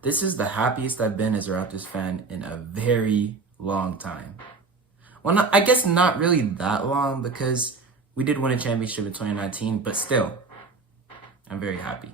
This is the happiest I've been as a Raptors fan in a very long time. Well, I guess not really that long because we did win a championship in 2019, but still, I'm very happy.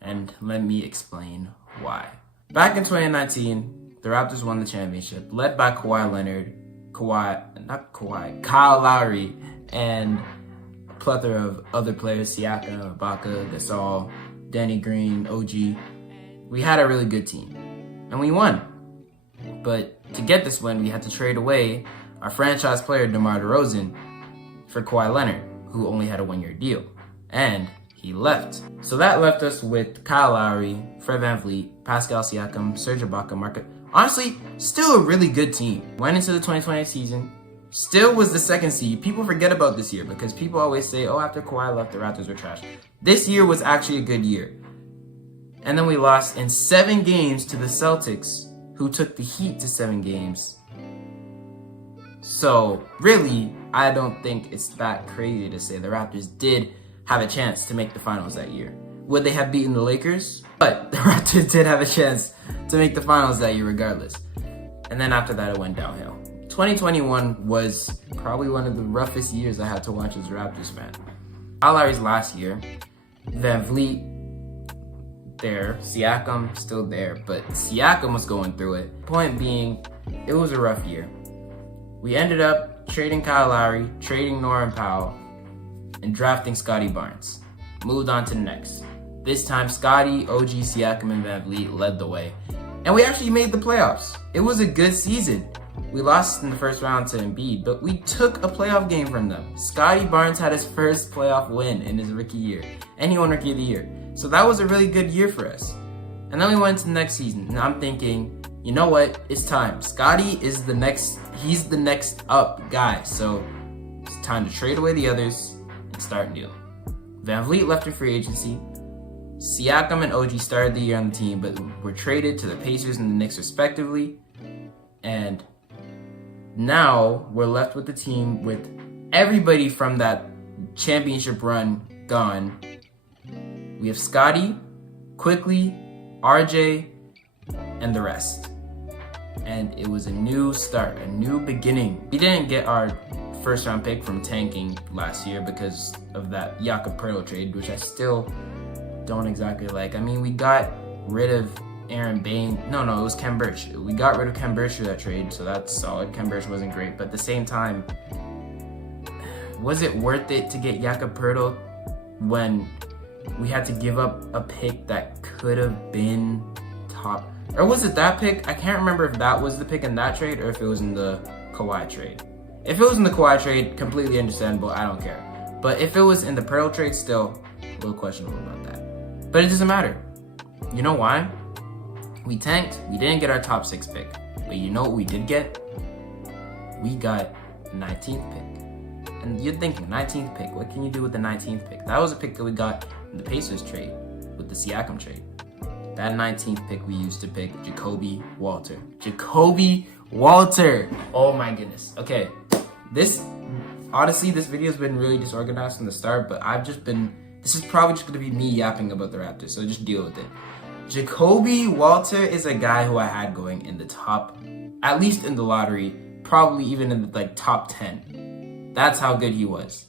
And let me explain why. Back in 2019, the Raptors won the championship, led by Kyle Lowry, and a plethora of other players, Siakam, Ibaka, Gasol, Danny Green, OG. We had a really good team, and we won. But to get this win, we had to trade away our franchise player, DeMar DeRozan, for Kawhi Leonard, who only had a one-year deal. And he left. So that left us with Kyle Lowry, Fred VanVleet, Pascal Siakam, Serge Ibaka, Market. Honestly, still a really good team. Went into the 2020 season, still was the second seed. People forget about this year because people always say, oh, after Kawhi left, the Raptors were trash. This year was actually a good year. And then we lost in 7 games to the Celtics, who took the Heat to 7 games. So really, I don't think it's that crazy to say the Raptors did have a chance to make the finals that year. Would they have beaten the Lakers? But the Raptors did have a chance to make the finals that year regardless. And then after that, it went downhill. 2021 was probably one of the roughest years I had to watch as a Raptors fan. Kyle Lowry's last year, VanVleet there, Siakam still there, but Siakam was going through it. Point being, it was a rough year. We ended up trading Kyle Lowry, trading Norman Powell, and drafting Scottie Barnes. Moved on to the next. This time, Scottie, OG, Siakam, and VanVleet led the way. And we actually made the playoffs. It was a good season. We lost in the first round to Embiid, but we took a playoff game from them. Scottie Barnes had his first playoff win in his rookie year, and he won Rookie of the Year. So that was a really good year for us. And then we went to the next season, and I'm thinking, you know what? It's time. Scottie is he's the next up guy. So it's time to trade away the others and start new. VanVleet left in free agency. Siakam and OG started the year on the team, but were traded to the Pacers and the Knicks respectively. And now we're left with the team with everybody from that championship run gone. We have Scottie, Quickly, RJ, and the rest. And it was a new start, a new beginning. We didn't get our first round pick from tanking last year because of that Jakob Poeltl trade, which I still don't exactly like. I mean, we got rid of Aaron Bain. No, it was Ken Birch. We got rid of Ken Birch through that trade, so that's solid. Ken Birch wasn't great, but at the same time, was it worth it to get Jakob Poeltl when we had to give up a pick that could have been top? Or was it that pick? I can't remember if that was the pick in that trade or if it was in the Kawhi trade. If it was in the Kawhi trade, completely understandable. I don't care. But if it was in the Poeltl trade, still a little questionable about that. But it doesn't matter. You know why? We tanked. We didn't get our top 6 pick. But you know what we did get? We got the 19th pick. And you're thinking, 19th pick, what can you do with the 19th pick? That was a pick that we got in the Pacers trade with the Siakam trade. That 19th pick we used to pick Jacoby Walter. Jacoby Walter! Oh my goodness. Okay, honestly, this video's been really disorganized from the start, but this is probably just gonna be me yapping about the Raptors, so just deal with it. Jacoby Walter is a guy who I had going in the top, at least in the lottery, probably even in the top 10. That's how good he was.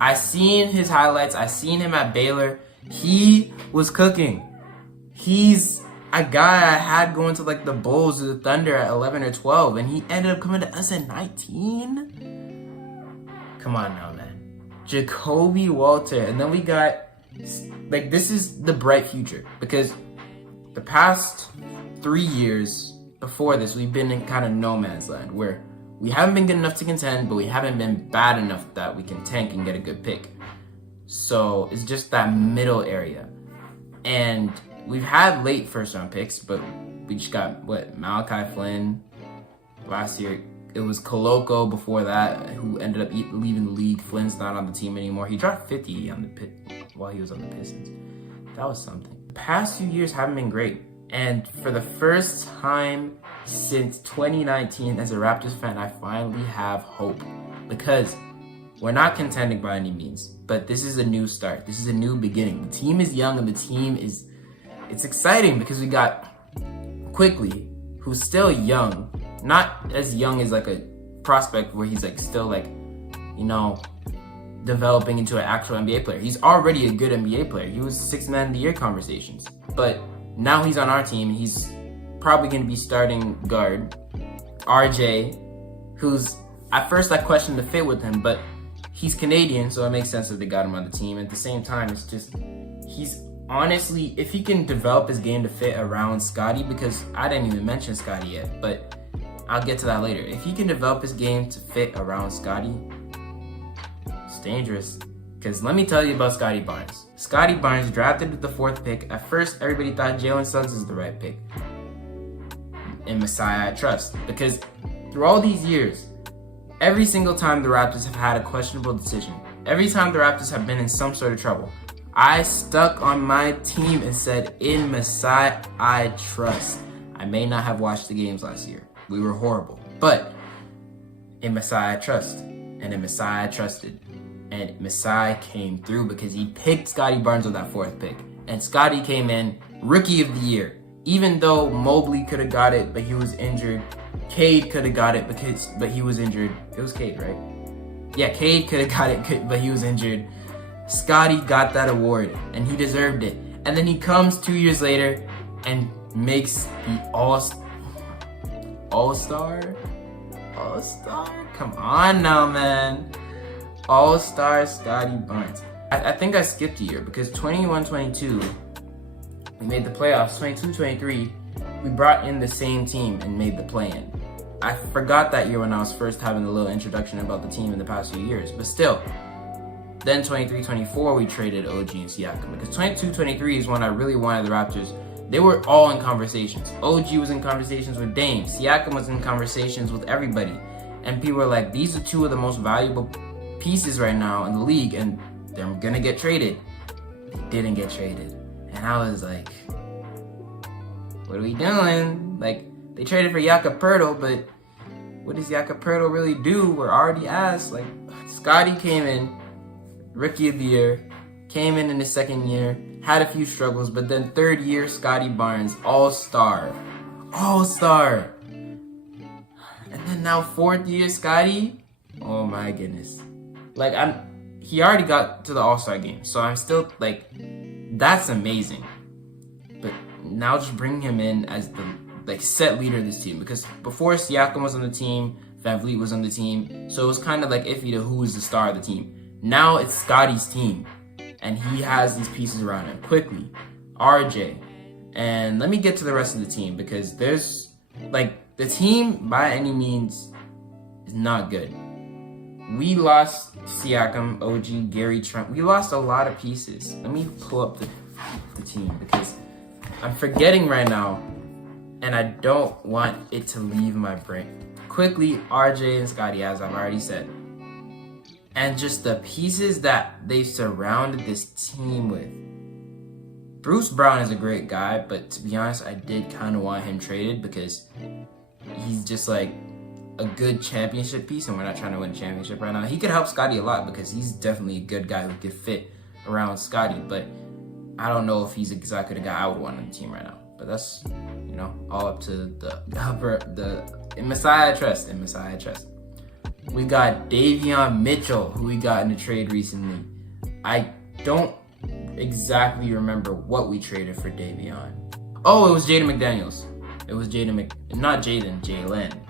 I seen his highlights. I seen him at Baylor. He was cooking. He's a guy I had going to the Bulls or the Thunder at 11 or 12, and he ended up coming to us at 19. Come on now, man. Jacoby Walter. And then we got, this is the bright future because the past 3 years before this, we've been in kind of no man's land where we haven't been good enough to contend, but we haven't been bad enough that we can tank and get a good pick. So it's just that middle area. And we've had late first round picks, but we just got, Malachi Flynn. Last year, it was Koloko before that, who ended up leaving the league. Flynn's not on the team anymore. He dropped 50 while he was on the Pistons. That was something. The past few years haven't been great. And for the first time since 2019 as a Raptors fan, I finally have hope. Because we're not contending by any means, but this is a new start. This is a new beginning. The team is young and the team is, it's exciting because we got Quickly, who's still young, not as young as like a prospect where he's like still like, you know, developing into an actual NBA player. He's already a good NBA player. He was 6th man of the year conversations. But now he's on our team and he's probably going to be starting guard. RJ, who's, at first I questioned the fit with him, but he's Canadian, so it makes sense that they got him on the team. At the same time, it's just, he's honestly, if he can develop his game to fit around Scotty, because I didn't even mention Scotty yet, but I'll get to that later. If he can develop his game to fit around Scotty, it's dangerous. Because let me tell you about Scotty Barnes. Scotty Barnes drafted with the 4th pick. At first, everybody thought Jalen Suggs is the right pick. And Messiah I trust. Because through all these years, every single time the Raptors have had a questionable decision, every time the Raptors have been in some sort of trouble, I stuck on my team and said, in Messiah I trust. I may not have watched the games last year. We were horrible. But in Messiah I trust. And in Messiah I trusted. And Messiah came through because he picked Scotty Barnes with that 4th pick. And Scotty came in Rookie of the Year. Even though Mobley could have got it, but he was injured. Cade could have got it but he was injured. It was Cade, right? Yeah, Cade could have got it, but he was injured. Scotty got that award, and he deserved it. And then he comes 2 years later and makes the All-Star? All-Star? Come on now, man. All-Star Scotty Barnes. I think I skipped a year because 21-22, we made the playoffs. 22-23, we brought in the same team and made the play-in. I forgot that year when I was first having a little introduction about the team in the past few years, but still. Then 23-24, we traded OG and Siakam because 22-23 is when I really wanted the Raptors. They were all in conversations. OG was in conversations with Dame. Siakam was in conversations with everybody. And people were like, these are 2 of the most valuable pieces right now in the league, and they're gonna get traded. They didn't get traded. And I was like, what are we doing? Like, they traded for Jakob Poeltl, but what does Jakob Poeltl really do? We're already asked. Like, Scotty came in, Rookie of the Year, came in his 2nd year, had a few struggles, but then 3rd year, Scotty Barnes, All-Star. All-Star. And then now 4th year, Scotty, oh my goodness. Like, he already got to the All-Star game, so I'm still, like, that's amazing. But now just bring him in as the, like, set leader of this team, because before Siakam was on the team, Van Vliet was on the team, so it was kind of like iffy to who is the star of the team. Now it's Scotty's team, and he has these pieces around him. Quickly, RJ, and let me get to the rest of the team, because there's, like, the team by any means is not good. We lost Siakam, OG, Gary Trent. We lost a lot of pieces. Let me pull up the team because I'm forgetting right now, and I don't want it to leave my brain. Quickly, RJ and Scotty, as I've already said. And just the pieces that they surrounded this team with. Bruce Brown is a great guy, but to be honest, I did kind of want him traded because he's just like a good championship piece, and we're not trying to win a championship right now. He could help Scotty a lot because he's definitely a good guy who could fit around Scotty, but I don't know if he's exactly the guy I would want on the team right now. But that's, you know, all up to in Messiah I trust. In Messiah I trust. We got Davion Mitchell, who we got in a trade recently. I don't exactly remember what we traded for Davion. Oh, it was Jaden McDaniels. It was Jalen,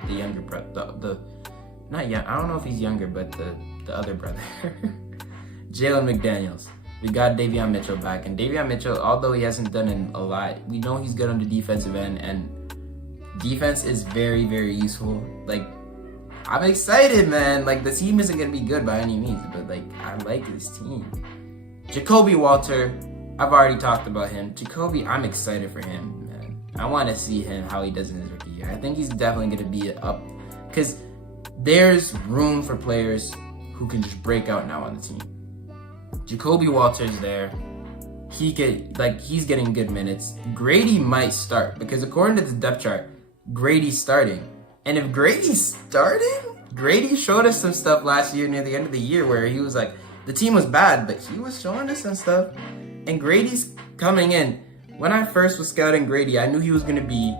the younger brother. Not young. I don't know if he's younger, but the other brother, Jalen McDaniels. We got Davion Mitchell back, and Davion Mitchell, although he hasn't done a lot, we know he's good on the defensive end, and defense is very, very useful. Like, I'm excited, man. Like, the team isn't gonna be good by any means, but like, I like this team. Jacoby Walter, I've already talked about him. Jacoby, I'm excited for him. I want to see him, how he does in his rookie year. I think he's definitely going to be up because there's room for players who can just break out now on the team. Jacoby Walter's there. He's getting good minutes. Grady might start because according to the depth chart, Grady's starting. And if Grady's starting, Grady showed us some stuff last year near the end of the year where he was like, the team was bad, but he was showing us some stuff. And Grady's coming in. When I first was scouting Grady, I knew he was going to be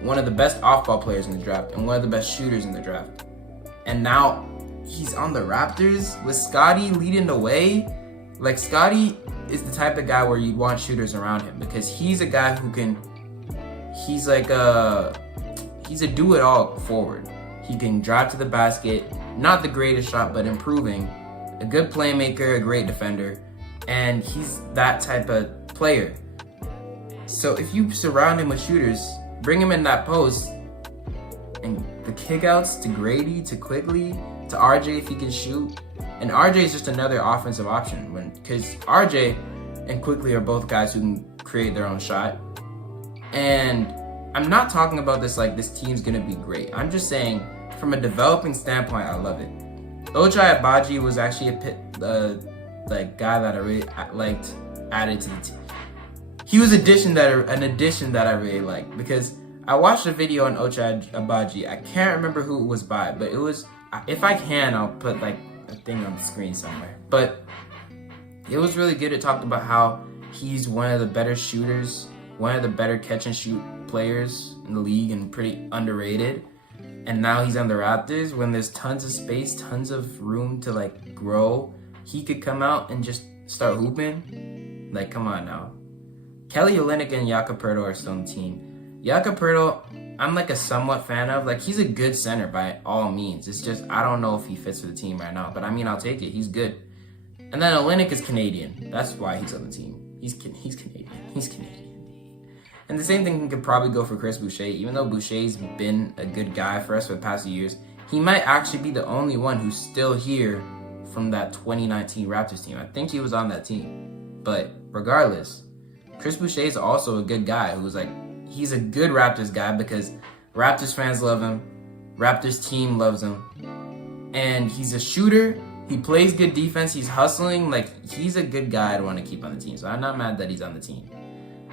one of the best off-ball players in the draft and one of the best shooters in the draft. And now he's on the Raptors with Scottie leading the way. Like, Scottie is the type of guy where you want shooters around him because he's a guy who can, he's a do-it-all forward. He can drive to the basket, not the greatest shot, but improving. A good playmaker, a great defender, and he's that type of player. So if you surround him with shooters, bring him in that post, and the kickouts to Grady, to Quigley, to RJ if he can shoot. And RJ is just another offensive option because RJ and Quigley are both guys who can create their own shot. And I'm not talking about this like this team's gonna be great. I'm just saying from a developing standpoint, I love it. Ochai Agbaji was actually a guy that I really liked added to the team. He was an addition that I really liked because I watched a video on Ochai Agbaji. I can't remember who it was by, but it was, if I can, I'll put like a thing on the screen somewhere. But it was really good. It talked about how he's one of the better shooters, one of the better catch and shoot players in the league and pretty underrated. And now he's on the Raptors when there's tons of space, tons of room to like grow. He could come out and just start hooping. Like, come on now. Kelly Olynyk and Jakob Poeltl are still on the team. Jakob Poeltl, I'm like a somewhat fan of. Like, he's a good center by all means. It's just, I don't know if he fits for the team right now. But I mean, I'll take it. He's good. And then Olynyk is Canadian. That's why he's on the team. He's Canadian. He's Canadian. And the same thing could probably go for Chris Boucher. Even though Boucher's been a good guy for us for the past few years, he might actually be the only one who's still here from that 2019 Raptors team. I think he was on that team. But regardless, Chris Boucher is also a good guy who's like, he's a good Raptors guy because Raptors fans love him. Raptors team loves him. And he's a shooter. He plays good defense. He's hustling. Like, he's a good guy I'd want to keep on the team. So I'm not mad that he's on the team.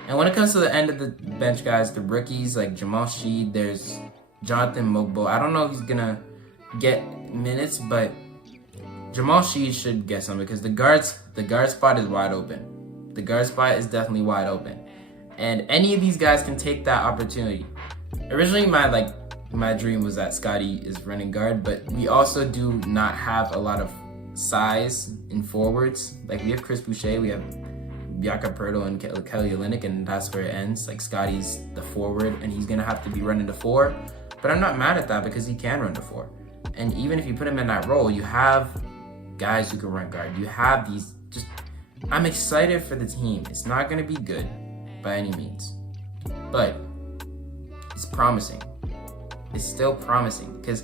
And when it comes to the end of the bench guys, the rookies like Jamal Sheed, there's Jonathan Mogbo. I don't know if he's going to get minutes, but Jamal Sheed should get some because the guard spot is wide open. The guard spot is definitely wide open. And any of these guys can take that opportunity. Originally, my dream was that Scottie is running guard, but we also do not have a lot of size in forwards. Like, we have Chris Boucher, we have Jakob Poeltl and Kelly Olynyk, and that's where it ends. Like, Scottie's the forward, and he's going to have to be running the 4. But I'm not mad at that because he can run the 4. And even if you put him in that role, you have guys who can run guard. You have these I'm excited for the team. It's not going to be good by any means. But it's promising. It's still promising because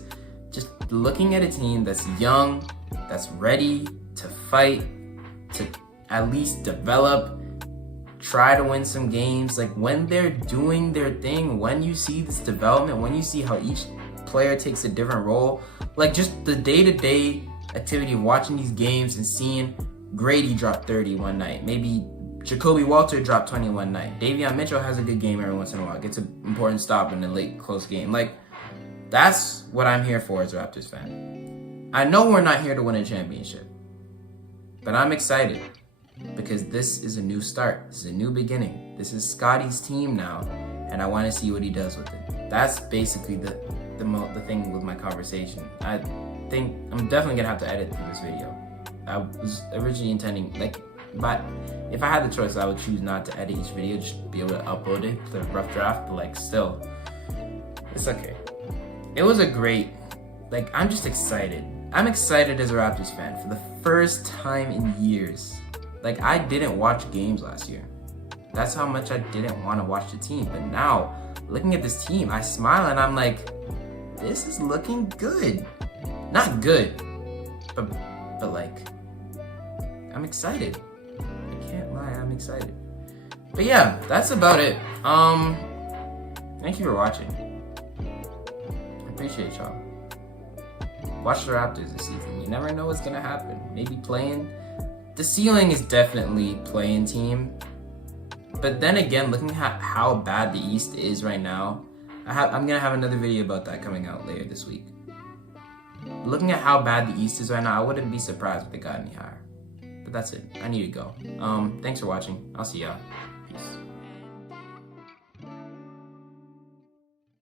just looking at a team that's young, that's ready to fight, to at least develop, try to win some games. Like, when they're doing their thing, when you see this development, when you see how each player takes a different role, like just the day-to-day activity of watching these games and seeing Grady drop 30 one night, maybe Jacoby Walter dropped 20 one night, Davion Mitchell has a good game every once in a while, gets an important stop in a late close game. Like, that's what I'm here for as a Raptors fan. I know we're not here to win a championship, but I'm excited because this is a new start. This is a new beginning. This is Scottie's team now, and I want to see what he does with it. That's basically the thing with my conversation. I think I'm definitely gonna have to edit through this video. I was originally intending, but if I had the choice, I would choose not to edit each video, just be able to upload it to the rough draft. But still, it's okay. It was a great, I'm just excited. I'm excited as a Raptors fan for the first time in years. I didn't watch games last year. That's how much I didn't want to watch the team. But now, looking at this team, I smile and I'm like, this is looking good. Not good, but I'm excited. I can't lie, I'm excited. But yeah, that's about it. Thank you for watching. I appreciate y'all. Watch the Raptors this season. You never know what's gonna happen. Maybe playing. The ceiling is definitely playing team. But then again, looking at how bad the East is right now, I'm gonna have another video about that coming out later this week. Looking at how bad the East is right now, I wouldn't be surprised if they got any higher. But that's it. I need to go. Thanks for watching. I'll see y'all. Peace.